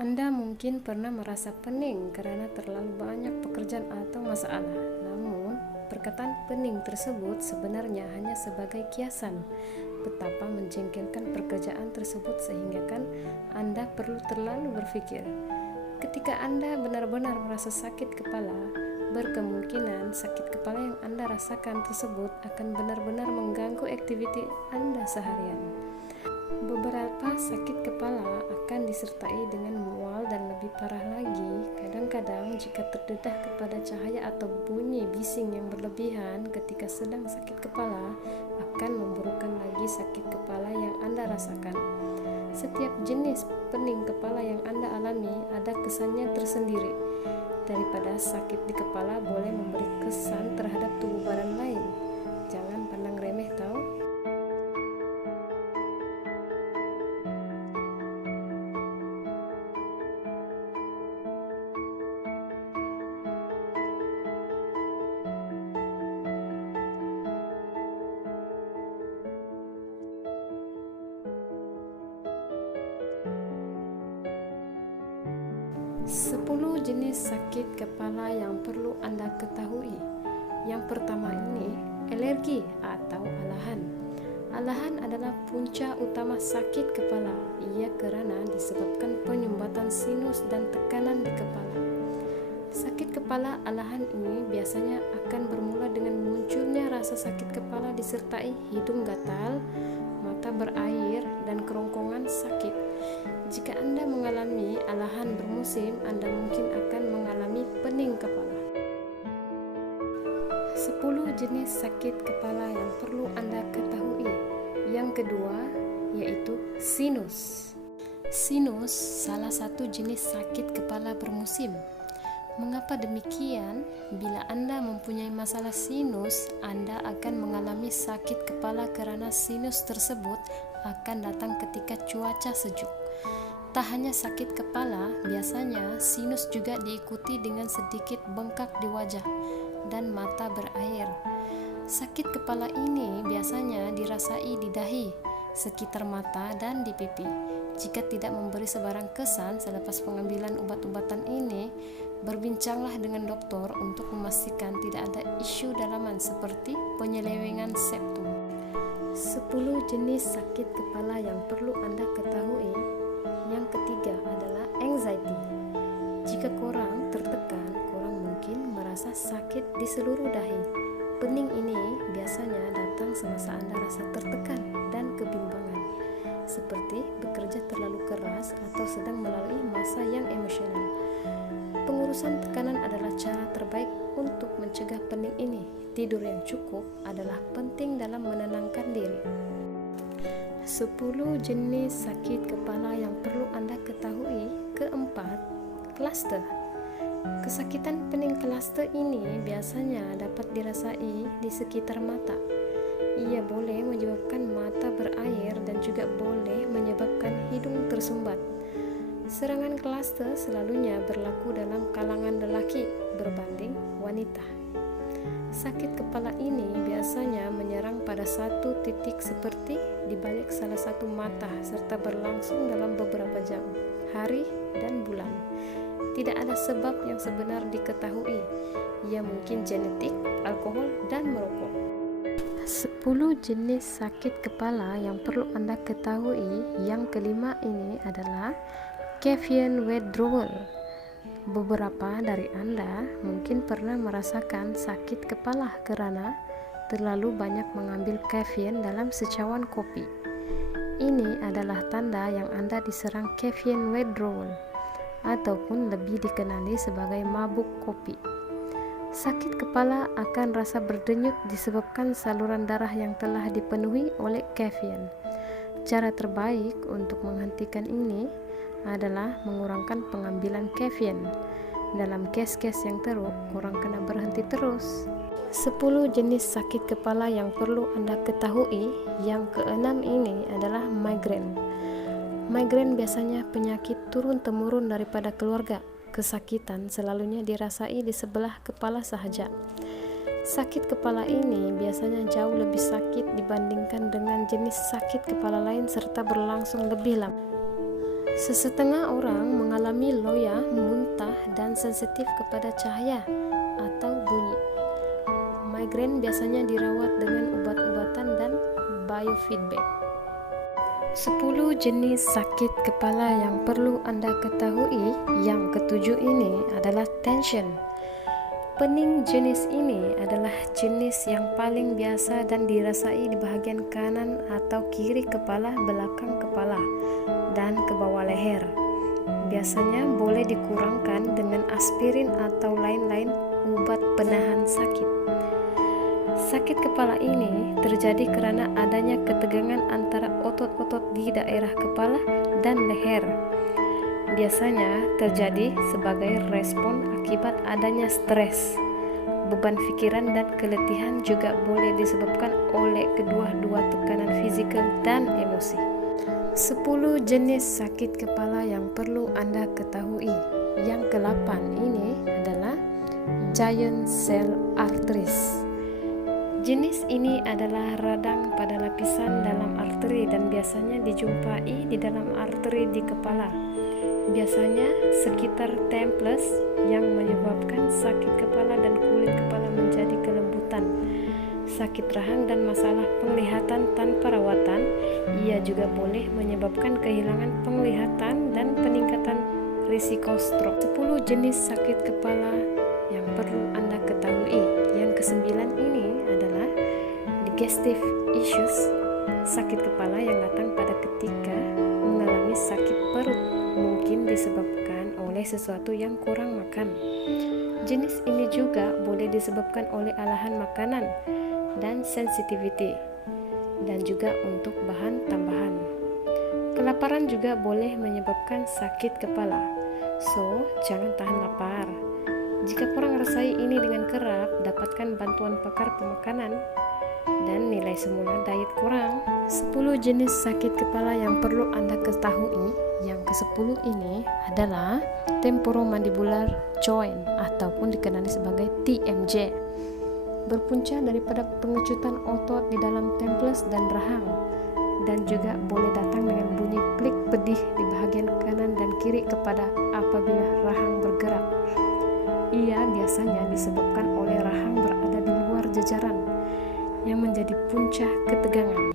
Anda mungkin pernah merasa pening karena terlalu banyak pekerjaan atau masalah. Namun, perkataan pening tersebut sebenarnya hanya sebagai kiasan. Betapa menjengkelkan pekerjaan tersebut sehingga Anda perlu terlalu berpikir. Ketika Anda benar-benar merasa sakit kepala, berkemungkinan sakit kepala yang Anda rasakan tersebut akan benar-benar mengganggu aktiviti Anda seharian. Beberapa sakit kepala akan disertai dengan mual dan lebih parah lagi. Kadang-kadang jika terdedah kepada cahaya atau bunyi bising yang berlebihan ketika sedang sakit kepala, akan memburukkan lagi sakit kepala yang Anda rasakan. Setiap jenis pening kepala yang Anda alami ada kesannya tersendiri. Daripada sakit di kepala boleh memberi kesan terhadap tubuh badan lain. Jangan pandang remeh tahu. Sepuluh jenis sakit kepala yang perlu Anda ketahui. Yang pertama ini, alergi atau alahan. Alahan adalah punca utama sakit kepala. Ia kerana disebabkan penyumbatan sinus dan tekanan di kepala. Sakit kepala alahan ini biasanya akan bermula dengan munculnya rasa sakit kepala disertai hidung gatal, mata berair, dan kerongkongan sakit. Jika Anda mengalami alahan bermusim, Anda mungkin akan mengalami pening kepala. 10 jenis sakit kepala yang perlu Anda ketahui. Yang kedua, yaitu sinus. Sinus salah satu jenis sakit kepala bermusim. Mengapa demikian? Bila Anda mempunyai masalah sinus, Anda akan mengalami sakit kepala kerana sinus tersebut akan datang ketika cuaca sejuk. Tak hanya sakit kepala, biasanya sinus juga diikuti dengan sedikit bengkak di wajah dan mata berair. Sakit kepala ini biasanya dirasai di dahi, sekitar mata, dan di pipi. Jika tidak memberi sebarang kesan selepas pengambilan obat-obatan ini, berbincanglah dengan dokter untuk memastikan tidak ada isu dalaman seperti penyelewengan septum. 10 jenis sakit kepala yang perlu Anda ketahui. Yang ketiga adalah anxiety. Jika korang tertekan, korang mungkin merasa sakit di seluruh dahi. Pening ini biasanya datang semasa Anda rasa tertekan dan kebimbangan, seperti bekerja terlalu keras atau sedang melalui masa yang emosional. Pengurusan tekanan adalah cara terbaik untuk mencegah pening ini. Tidur yang cukup adalah penting dalam menenangkan diri. 10 jenis sakit kepala yang perlu Anda ketahui. Keempat, cluster. Kesakitan pening cluster ini biasanya dapat dirasai di sekitar mata. Ia boleh menyebabkan mata berair dan juga boleh menyebabkan hidung tersumbat. Serangan cluster selalunya berlaku dalam kalangan lelaki berbanding wanita. Sakit kepala ini biasanya menyerang pada satu titik seperti di balik salah satu mata serta berlangsung dalam beberapa jam, hari, dan bulan. Tidak ada sebab yang sebenar diketahui. Ia mungkin genetik, alkohol, dan merokok. 10 jenis sakit kepala yang perlu Anda ketahui. Yang kelima ini adalah caffeine withdrawal. Beberapa dari Anda mungkin pernah merasakan sakit kepala kerana terlalu banyak mengambil kafein dalam secawan kopi. Ini adalah tanda yang Anda diserang caffeine withdrawal ataupun lebih dikenali sebagai mabuk kopi. Sakit kepala akan rasa berdenyut disebabkan saluran darah yang telah dipenuhi oleh kafein. Cara terbaik untuk menghentikan ini adalah mengurangkan pengambilan kafein. Dalam kes-kes yang teruk, korang kena berhenti terus. 10 jenis sakit kepala yang perlu Anda ketahui. Yang keenam ini adalah migrain. Migrain biasanya penyakit turun-temurun daripada keluarga. Kesakitan selalunya dirasai di sebelah kepala sahaja. Sakit kepala ini biasanya jauh lebih sakit dibandingkan dengan jenis sakit kepala lain serta berlangsung lebih lama. Sesetengah orang mengalami loya, muntah, dan sensitif kepada cahaya atau bunyi. Migrain biasanya dirawat dengan obat-obatan dan biofeedback. 10 jenis sakit kepala yang perlu Anda ketahui. Yang ketujuh ini adalah tension. Pening jenis ini adalah jenis yang paling biasa dan dirasai di bagian kanan atau kiri kepala, belakang kepala, dan ke bawah leher. Biasanya boleh dikurangkan dengan aspirin atau lain-lain obat penahan sakit. Sakit kepala ini terjadi karena adanya ketegangan antara otot-otot di daerah kepala dan leher. Biasanya terjadi sebagai respon akibat adanya stres. Beban pikiran dan keletihan juga boleh disebabkan oleh kedua-dua tekanan fisikal dan emosi. 10 jenis sakit kepala yang perlu Anda ketahui. Yang ke-8 ini adalah giant cell arthritis. Jenis ini adalah radang pada lapisan dalam arteri dan biasanya dijumpai di dalam arteri di kepala. Biasanya sekitar temples yang menyebabkan sakit kepala dan kulit kepala menjadi kelembutan. Sakit rahang dan masalah penglihatan tanpa rawatan. Ia juga boleh menyebabkan kehilangan penglihatan dan peningkatan risiko stroke. 10 jenis sakit kepala yang perlu Anda ketahui. Yang ke-9 ini adalah digestive issues, sakit kepala yang datang pada ketika mengalami sakit perut, mungkin disebabkan oleh sesuatu yang kurang makan. Jenis ini juga boleh disebabkan oleh olahan makanan dan sensitivity, dan juga untuk bahan tambahan. Kelaparan juga boleh menyebabkan sakit kepala, so jangan tahan lapar. Jika kurang rasai ini dengan kerap, dapatkan bantuan pakar pemakanan dan nilai semula diet kurang. 10 jenis sakit kepala yang perlu Anda ketahui. Yang ke-10 ini adalah temporomandibular joint ataupun dikenali sebagai TMJ. Berpunca daripada pengecutan otot di dalam temples dan rahang, dan juga boleh datang dengan bunyi klik pedih di bagian kanan dan kiri kepala apabila rahang bergerak. Ia biasanya disebabkan oleh rahang berada di luar jajaran yang menjadi punca ketegangan.